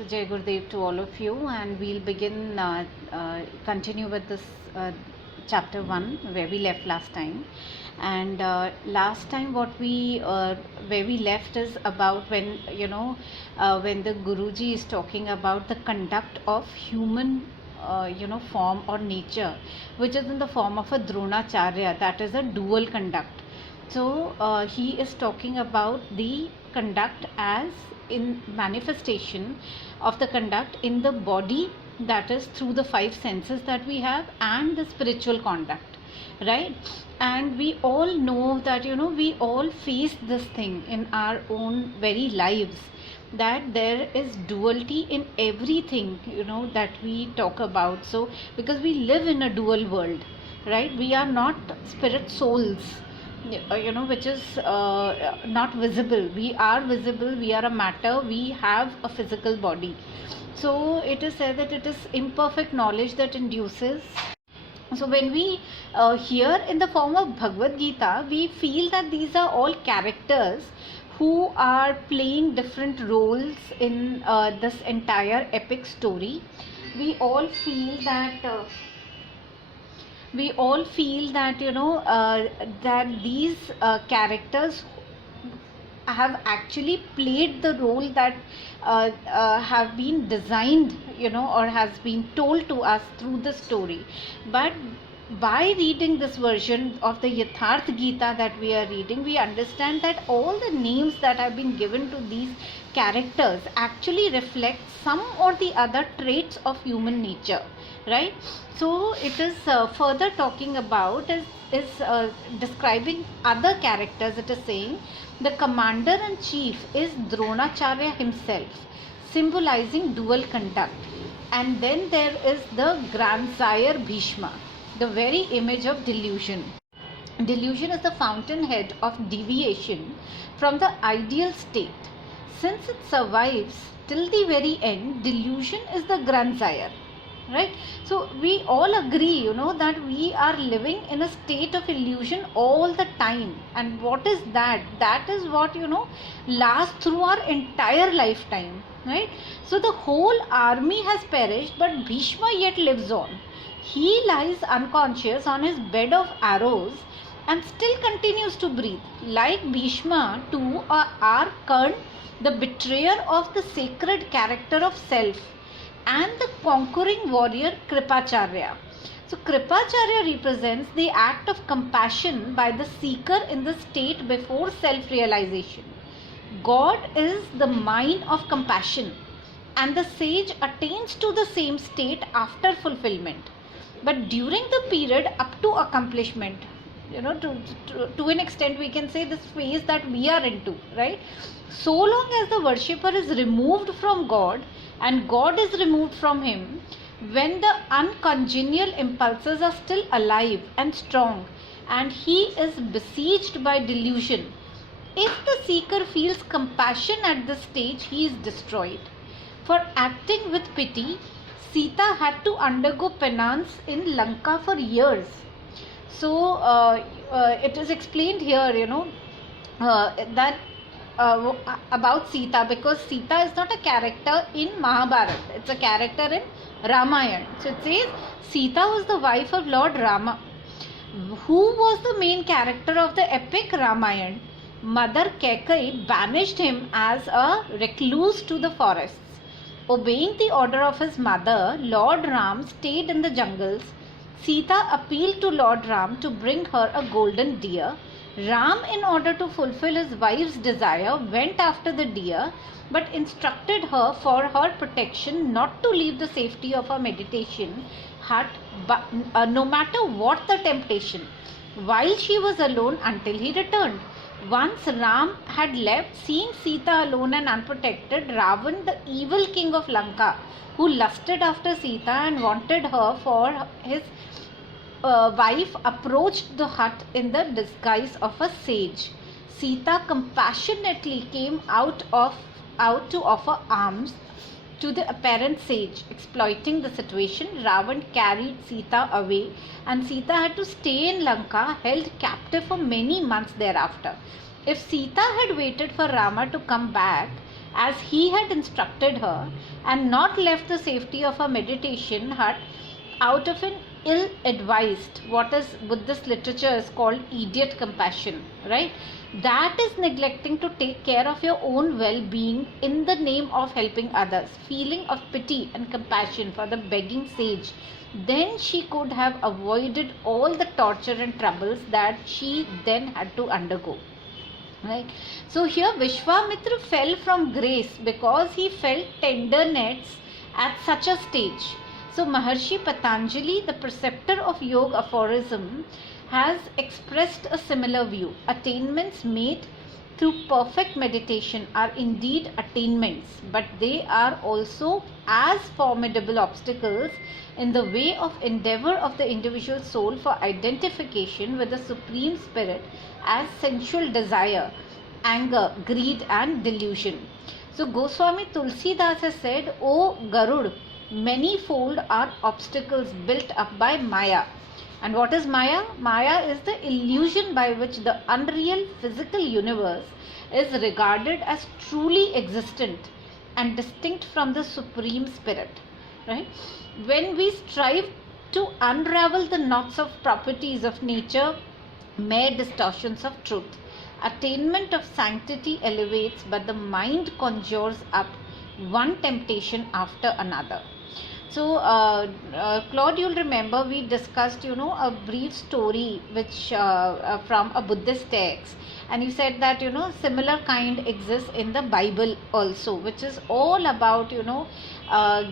So Jai Gurudev to all of you, and we'll continue with this chapter 1 where we left last time. And last time where we left is about when the Guruji is talking about the conduct of human form or nature, which is in the form of a Dronacharya, that is a dual conduct. So he is talking about the conduct as in manifestation of the conduct in the body, that is through the 5 senses that we have, and the spiritual conduct, right? And we all know that we all face this thing in our own very lives, that there is duality in everything that we talk about. So because we live in a dual world, right? We are not spirit souls, which is not visible. We are visible, we are a matter, we have a physical body. So it is said that it is imperfect knowledge that induces. So when we hear in the form of Bhagavad Gita, we feel that these are all characters who are playing different roles in this entire epic story. We all feel that that these characters have actually played the role that have been designed, or has been told to us through the story. But by reading this version of the Yatharth Gita that we are reading, we understand that all the names that have been given to these characters actually reflect some or the other traits of human nature, right? So it is further talking about is describing other characters. It is saying the commander in chief is Dronacharya himself, symbolizing dual conduct. And then there is the grandsire Bhishma, the very image of delusion. Delusion is the fountainhead of deviation from the ideal state. Since it survives till the very end, delusion is the grandsire, right? So we all agree that we are living in a state of illusion all the time. And what is that? That is what lasts through our entire lifetime, right? So the whole army has perished, but Bhishma yet lives on. He lies unconscious on his bed of arrows and still continues to breathe. Like Bhishma too are Karna, the betrayer of the sacred character of self, and the conquering warrior Kripacharya. So Kripacharya represents the act of compassion by the seeker in the state before self-realization. God is the mine of compassion, and the sage attains to the same state after fulfillment. But during the period up to accomplishment, to an extent we can say this phase that we are into, right? So long as the worshipper is removed from God and God is removed from him, when the uncongenial impulses are still alive and strong and he is besieged by delusion, if the seeker feels compassion at this stage, he is destroyed. For acting with pity, Sita had to undergo penance in Lanka for years. So it is explained here, that about Sita, because Sita is not a character in Mahabharata, it's a character in Ramayana. So it says Sita was the wife of Lord Rama. Who was the main character of the epic Ramayana? Mother Kaikeyi banished him as a recluse to the forests. Obeying the order of his mother, Lord Ram stayed in the jungles. Sita appealed to Lord Ram to bring her a golden deer. Ram, in order to fulfill his wife's desire, went after the deer, but instructed her for her protection not to leave the safety of her meditation hut, no matter what the temptation, while she was alone until he returned. Once Ram had left, seeing Sita alone and unprotected, Ravan, the evil king of Lanka, who lusted after Sita and wanted her for his wife, approached the hut in the disguise of a sage. Sita compassionately came out to offer alms to the apparent sage. Exploiting the situation, Ravan carried Sita away, and Sita had to stay in Lanka, held captive for many months thereafter. If Sita had waited for Rama to come back, as he had instructed her, and not left the safety of her meditation hut out of an ill advised, what is Buddhist literature is called idiot compassion, right? That is neglecting to take care of your own well being in the name of helping others, feeling of pity and compassion for the begging sage. Then she could have avoided all the torture and troubles that she then had to undergo. Right. So here Vishwamitra fell from grace because he felt tenderness at such a stage. So Maharshi Patanjali, the preceptor of yoga aphorism, has expressed a similar view. Attainments made through perfect meditation are indeed attainments, but they are also as formidable obstacles in the way of endeavor of the individual soul for identification with the Supreme Spirit as sensual desire, anger, greed and delusion. So Goswami Tulsidas has said, O Garud, many-fold are obstacles built up by Maya. And what is Maya? Maya is the illusion by which the unreal physical universe is regarded as truly existent and distinct from the Supreme Spirit. Right? When we strive to unravel the knots of properties of nature, mere distortions of truth, attainment of sanctity elevates, but the mind conjures up one temptation after another. So, Claude, you'll remember we discussed, a brief story which from a Buddhist text, and you said that similar kind exists in the Bible also, which is all about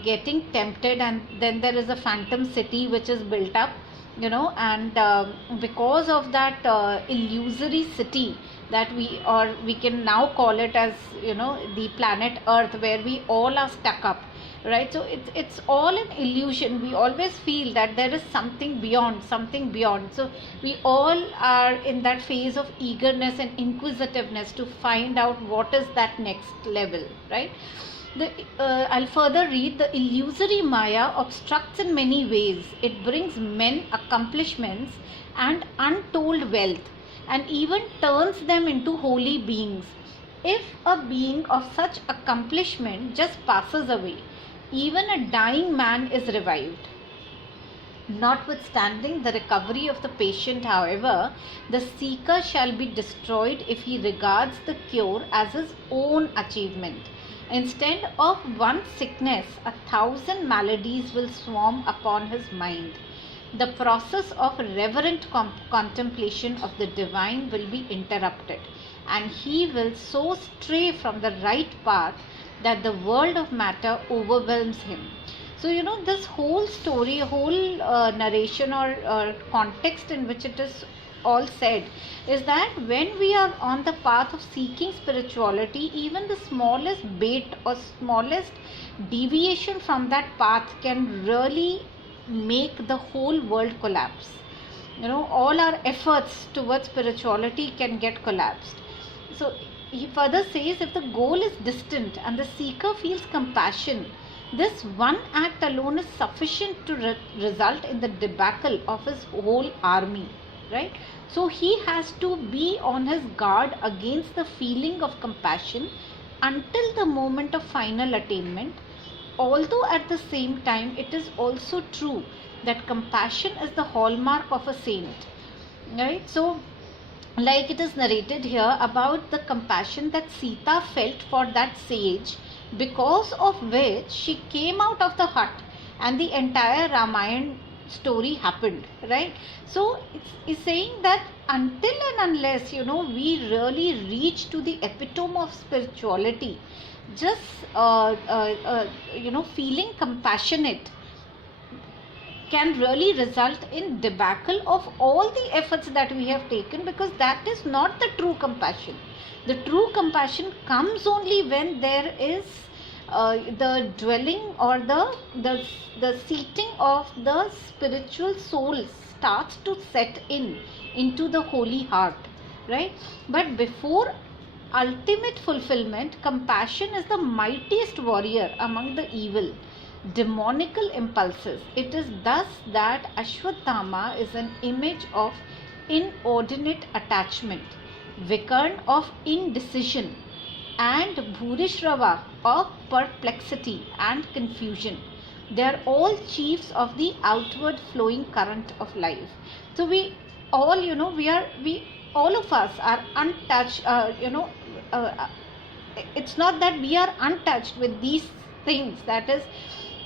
getting tempted, and then there is a phantom city which is built up, and because of that illusory city that we can now call it as the planet Earth, where we all are stuck up. Right, so it's all an illusion. We always feel that there is something beyond. So we all are in that phase of eagerness and inquisitiveness to find out what is that next level, right? I'll further read. The illusory Maya obstructs in many ways. It brings men accomplishments and untold wealth, and even turns them into holy beings. If a being of such accomplishment just passes away, even a dying man is revived. Notwithstanding the recovery of the patient, however, the seeker shall be destroyed if he regards the cure as his own achievement. Instead of one sickness, 1,000 maladies will swarm upon his mind. The process of reverent contemplation of the divine will be interrupted, and he will so stray from the right path that the world of matter overwhelms him. So, this whole story, whole narration or context in which it is all said is that when we are on the path of seeking spirituality, even the smallest bait or smallest deviation from that path can really make the whole world collapse. All our efforts towards spirituality can get collapsed. So he further says, if the goal is distant and the seeker feels compassion, this one act alone is sufficient to result in the debacle of his whole army, right? So he has to be on his guard against the feeling of compassion until the moment of final attainment. Although at the same time it is also true that compassion is the hallmark of a saint, right? So like it is narrated here about the compassion that Sita felt for that sage, because of which she came out of the hut and the entire Ramayana story happened, right? So it's saying that until and unless we really reach to the epitome of spirituality, just feeling compassionate can really result in debacle of all the efforts that we have taken, because that is not the true compassion. The true compassion comes only when there is the dwelling or the seating of the spiritual soul starts to set into the holy heart, right? But before ultimate fulfillment, compassion is the mightiest warrior among the evil demonical impulses. It is thus that Ashwatthama is an image of inordinate attachment, Vikarn of indecision, and Bhurishrava of perplexity and confusion. They are all chiefs of the outward flowing current of life. So we all, we all of us are untouched. It's not that we are untouched with these things, that is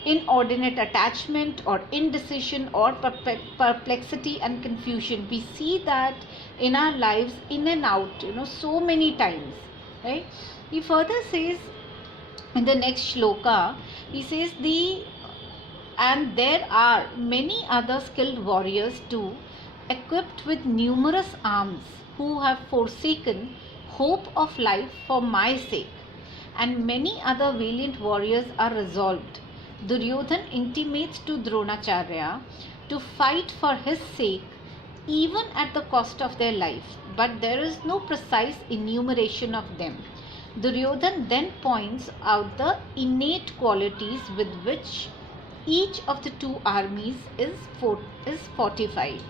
inordinate attachment or indecision or perplexity and confusion. We see that in our lives in and out, so many times, right? He further says in the next shloka, he says and there are many other skilled warriors too, equipped with numerous arms, who have forsaken hope of life for my sake, and many other valiant warriors are resolved. Duryodhan intimates to Dronacharya to fight for his sake even at the cost of their life, but there is no precise enumeration of them. Duryodhan then points out the innate qualities with which each of the two armies is fortified.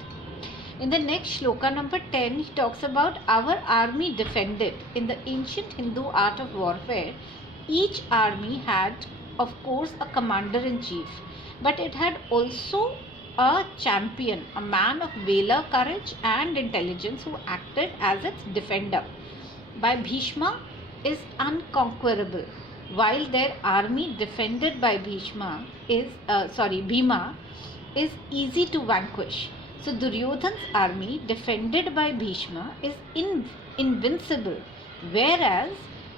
In the next shloka number 10, he talks about our army defended. In the ancient Hindu art of warfare, each army had, of course, a commander-in-chief, but it had also a champion, a man of valor, courage and intelligence, who acted as its defender. By Bhishma is unconquerable, while their army defended by Bhima is easy to vanquish. So Duryodhan's army defended by Bhishma is invincible, whereas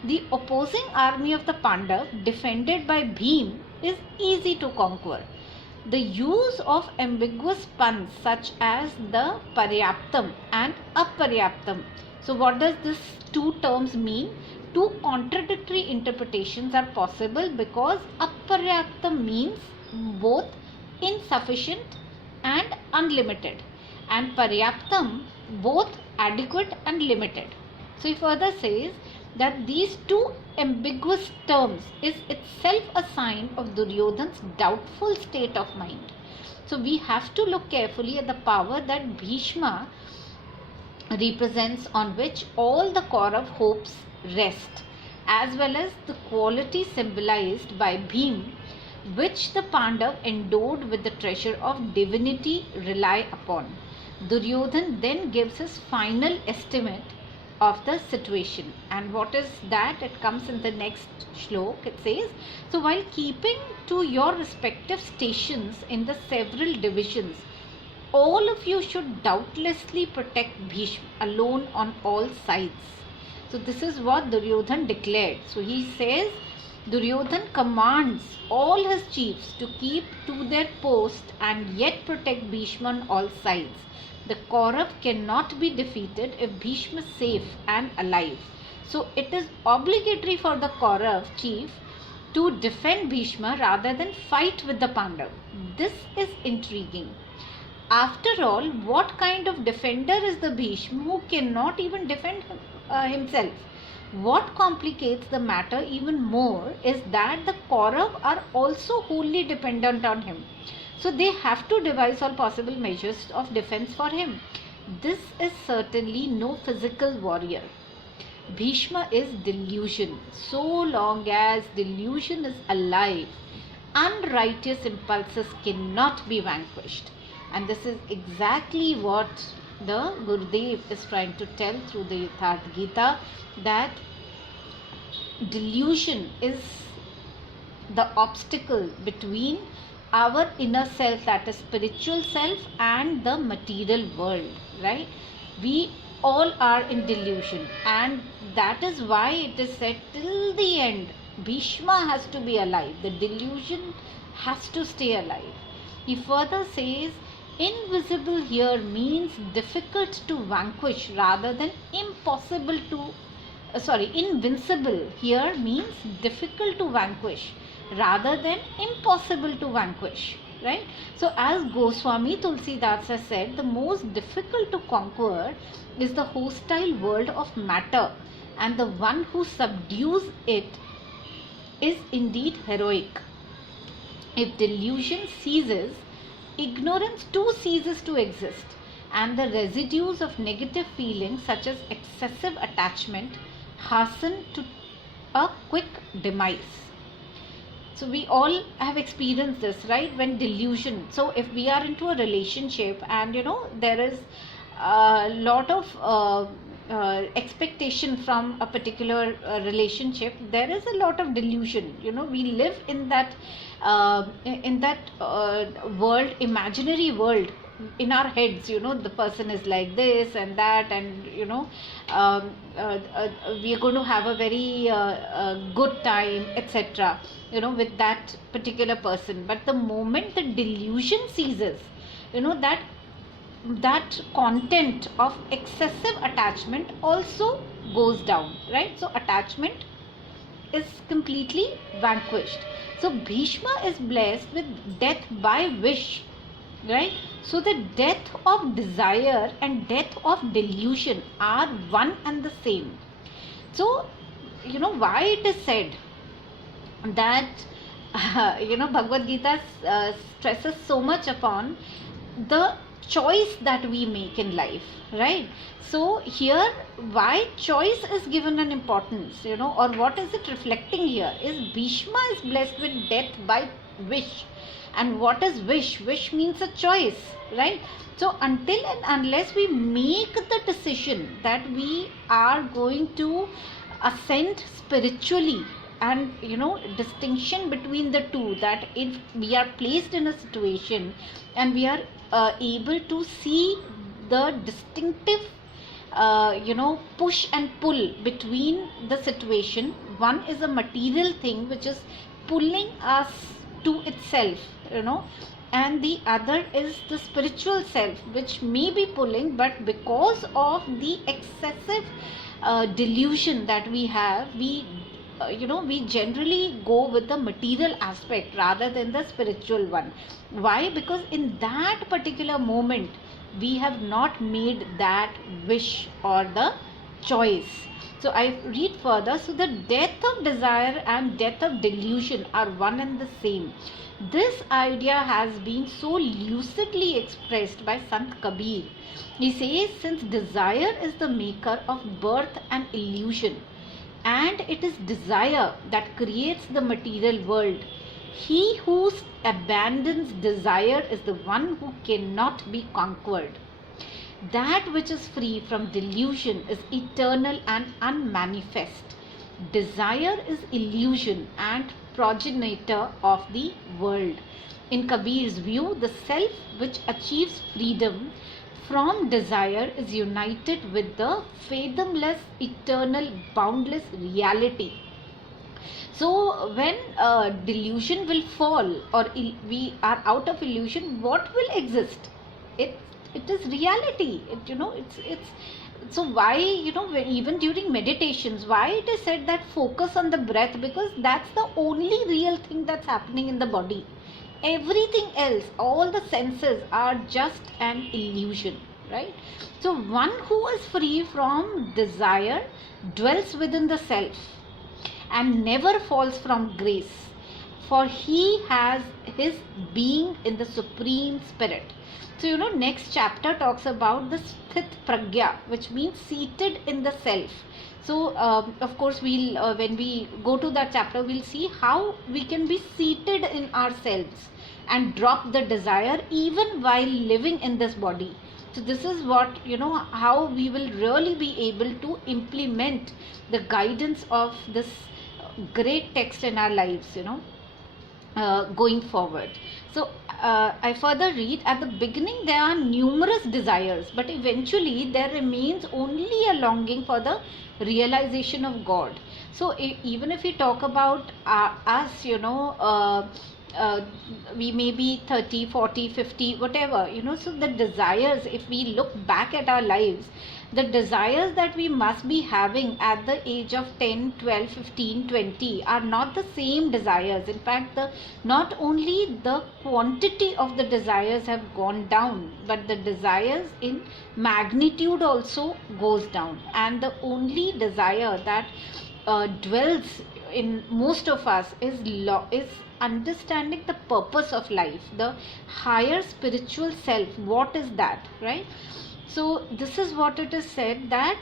the opposing army of the Pandav defended by Bhim is easy to conquer. The use of ambiguous puns such as the Paryaptam and Aparyaptam. So what does this two terms mean? Two contradictory interpretations are possible, because Aparyaptam means both insufficient and unlimited, and Paryaptam both adequate and limited. So he further says that these two ambiguous terms is itself a sign of Duryodhan's doubtful state of mind. So we have to look carefully at the power that Bhishma represents, on which all the Kaurav hopes rest, as well as the quality symbolized by Bhim, which the Pandav endowed with the treasure of divinity rely upon. Duryodhan then gives his final estimate of the situation. And what is that? It comes in the next shlok. It says, so while keeping to your respective stations in the several divisions, all of you should doubtlessly protect Bhishma alone on all sides. So this is what Duryodhan declared. So he says, Duryodhan commands all his chiefs to keep to their post and yet protect Bhishma on all sides. The Kaurav cannot be defeated if Bhishma is safe and alive. So it is obligatory for the Kaurav chief to defend Bhishma rather than fight with the Pandav. This is intriguing. After all, what kind of defender is the Bhishma who cannot even defend himself? What complicates the matter even more is that the Kaurav are also wholly dependent on him. So they have to devise all possible measures of defense for him. This is certainly no physical warrior. Bhishma is delusion. So long as delusion is alive, unrighteous impulses cannot be vanquished. And this is exactly what the Gurudev is trying to tell through the Yatharth Gita, that delusion is the obstacle between our inner self, that is spiritual self, and the material world, right? We all are in delusion, and that is why it is said till the end Bhishma has to be alive. The delusion has to stay alive. He further says, invisible here means difficult to vanquish rather than impossible to invincible here means difficult to vanquish rather than impossible to vanquish, right? So as Goswami Tulsidas has said, the most difficult to conquer is the hostile world of matter, and the one who subdues it is indeed heroic. If delusion ceases, ignorance too ceases to exist, and the residues of negative feelings such as excessive attachment hasten to a quick demise. So we all have experienced this, right? When delusion, so if we are into a relationship and there is a lot of expectation from a particular relationship, there is a lot of delusion. We live in that world, imaginary world in our heads. The person is like this and that, and we are going to have a very good time, etc., with that particular person. But the moment the delusion ceases, that content of excessive attachment also goes down, right? So attachment is completely vanquished. So Bhishma is blessed with death by wish, right? So the death of desire and death of delusion are one and the same. So why it is said that Bhagavad Gita stresses so much upon the choice that we make in life, right? So here, why choice is given an importance, or what is it reflecting here is Bhishma is blessed with death by wish. And what is wish? Wish means a choice, right? So until and unless we make the decision that we are going to ascend spiritually, and distinction between the two, that if we are placed in a situation and we are able to see the distinctive push and pull between the situation. One is a material thing which is pulling us to itself, and the other is the spiritual self which may be pulling, but because of the excessive delusion that we have, we generally go with the material aspect rather than the spiritual one. Why? Because in that particular moment we have not made that wish or the choice. So I read further. So the death of desire and death of delusion are one and the same. This idea has been so lucidly expressed by Sant Kabir. He says, since desire is the maker of birth and illusion, and it is desire that creates the material world, he who abandons desire is the one who cannot be conquered. That which is free from delusion is eternal and unmanifest. Desire is illusion and progenitor of the world. In Kabir's view, the self which achieves freedom from desire is united with the fathomless, eternal, boundless reality. So when delusion will fall, or we are out of illusion, what will exist? It is reality. It's so why, even during meditations, why it is said that focus on the breath? Because that's the only real thing that's happening in the body. Everything else, all the senses are just an illusion, right? So one who is free from desire dwells within the self and never falls from grace, for he has his being in the supreme spirit. So next chapter talks about the sthit pragya, which means seated in the self. So of course we'll when we go to that chapter, we'll see how we can be seated in ourselves and drop the desire even while living in this body. So this is what, how we will really be able to implement the guidance of this great text in our lives, going forward. So I further read, at the beginning there are numerous desires, but eventually there remains only a longing for the realization of God. So even if we talk about us, we may be 30, 40, 50, whatever, so the desires, if we look back at our lives, the desires that we must be having at the age of 10, 12, 15, 20 are not the same desires. In fact, not only the quantity of the desires have gone down, but the desires in magnitude also goes down. And the only desire that dwells in most of us is understanding the purpose of life, the higher spiritual self. What is that, right? So this is what it is said, that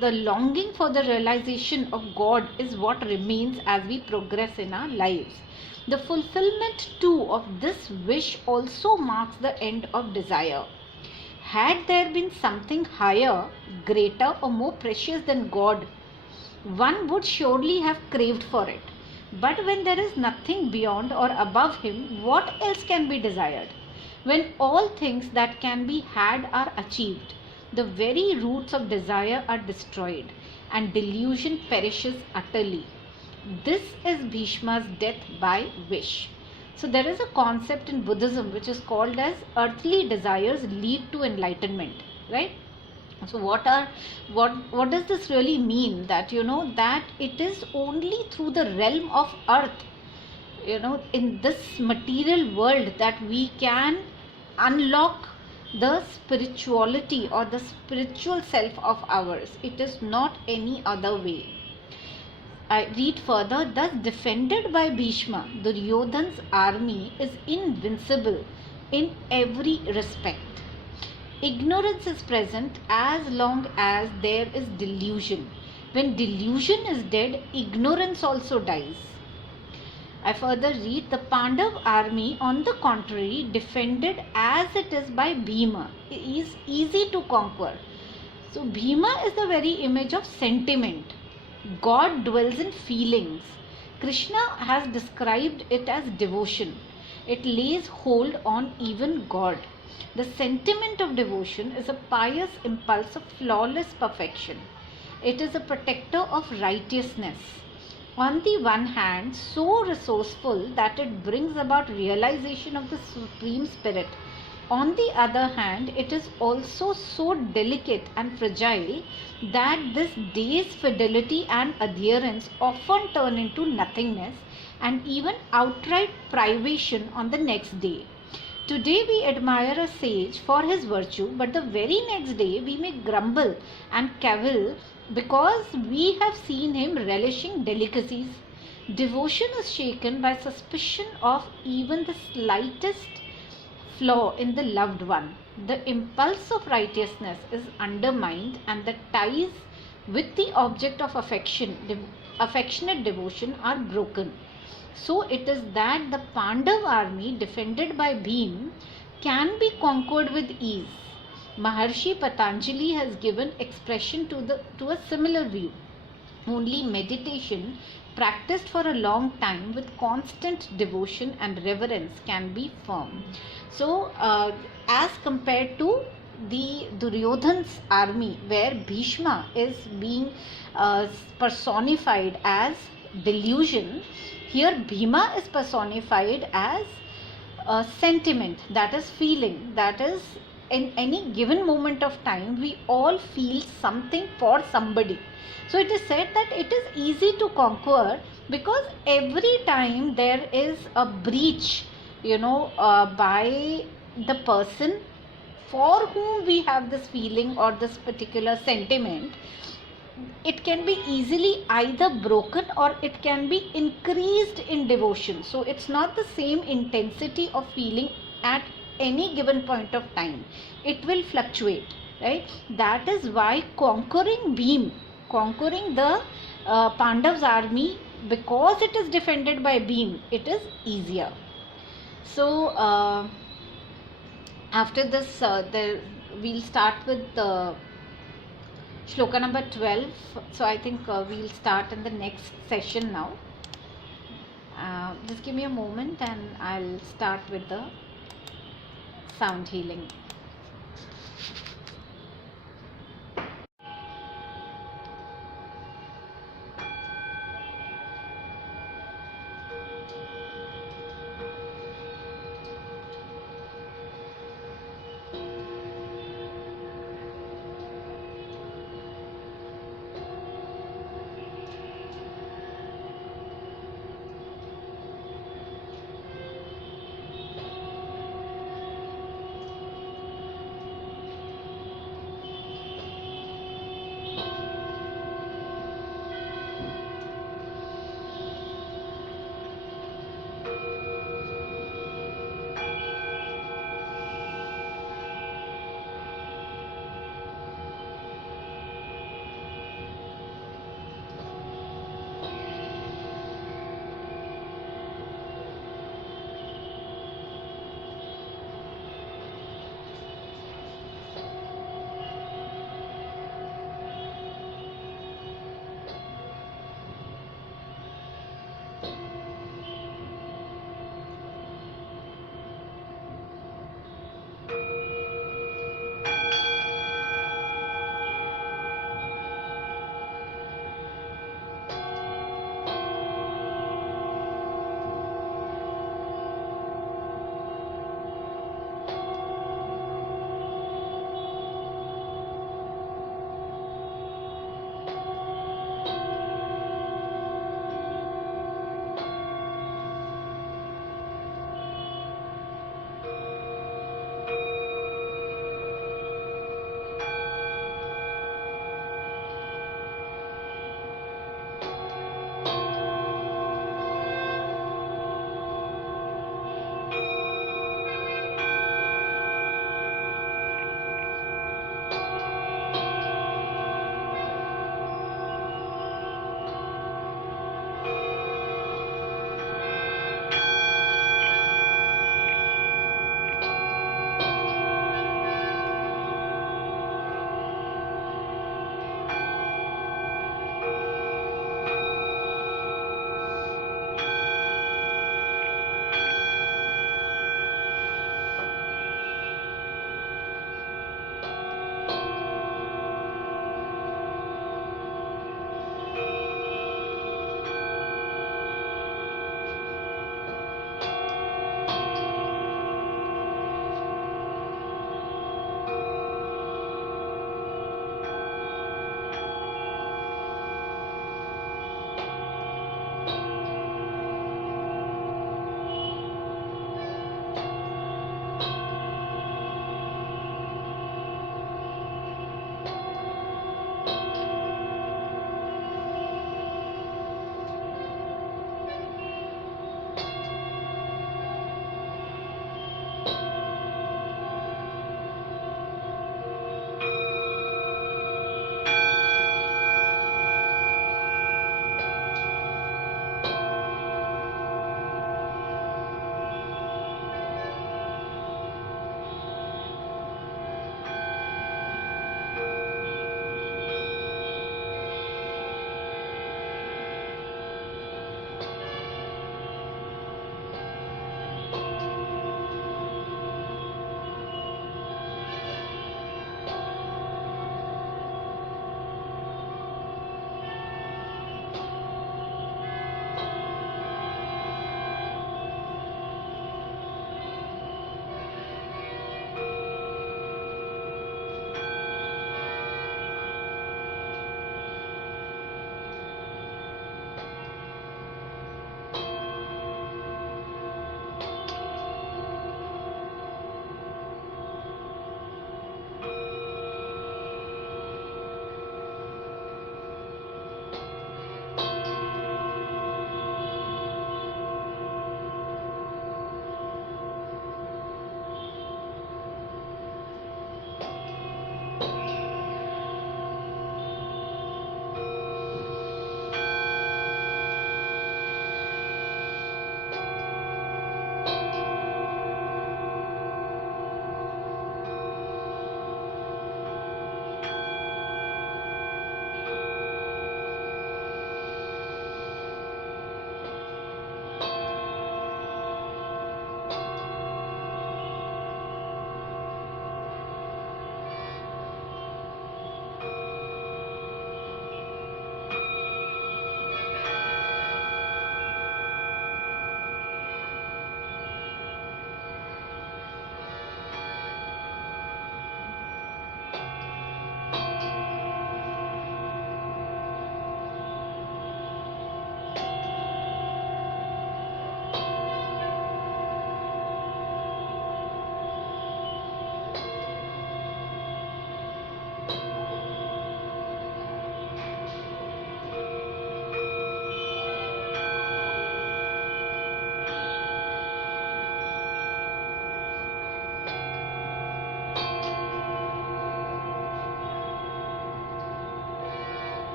the longing for the realization of God is what remains as we progress in our lives. The fulfillment too of this wish also marks the end of desire. Had there been something higher, greater, or more precious than God, one would surely have craved for it. But when there is nothing beyond or above him, what else can be desired? When all things that can be had are achieved, the very roots of desire are destroyed, and delusion perishes utterly. This is Bhishma's death by wish. So there is a concept in Buddhism which is called as earthly desires lead to enlightenment, right? So what does this really mean? That that it is only through the realm of earth, in this material world, that we can unlock the spirituality or the spiritual self of ours. It is not any other way. I read further, thus defended by Bhishma, Duryodhan's army is invincible in every respect. Ignorance is present as long as there is delusion. When delusion is dead, ignorance also dies. I further read, the Pandav army, on the contrary, defended as it is by Bhima, is easy to conquer. So Bhima is the very image of sentiment. God dwells in feelings. Krishna has described it as devotion. It lays hold on even God. The sentiment of devotion is a pious impulse of flawless perfection. It is a protector of righteousness. On the one hand, so resourceful that it brings about realization of the Supreme Spirit. On the other hand, it is also so delicate and fragile that this day's fidelity and adherence often turn into nothingness and even outright privation on the next day. Today we admire a sage for his virtue, but the very next day we may grumble and cavil because we have seen him relishing delicacies. Devotion is shaken by suspicion of even the slightest flaw in the loved one. The impulse of righteousness is undermined, and the ties with the object of affectionate devotion are broken. So it is that the Pandav army, defended by Bhim, can be conquered with ease. Maharshi Patanjali has given expression to a similar view. Only meditation practiced for a long time with constant devotion and reverence can be firm. So as compared to the Duryodhan's army, where Bhishma is being personified as delusion, here Bhima is personified as sentiment, that is feeling, that is in any given moment of time we all feel something for somebody. So it is said that it is easy to conquer because every time there is a breach, by the person for whom we have this feeling or this particular sentiment, it can be easily either broken or it can be increased in devotion. So it's not the same intensity of feeling at any given point of time. It will fluctuate, right? That is why conquering the Pandav's army, because it is defended by Bhim, it is easier. So after this, we'll start with shloka number 12. So I think we'll start in the next session now. Just give me a moment and I'll start with the sound healing.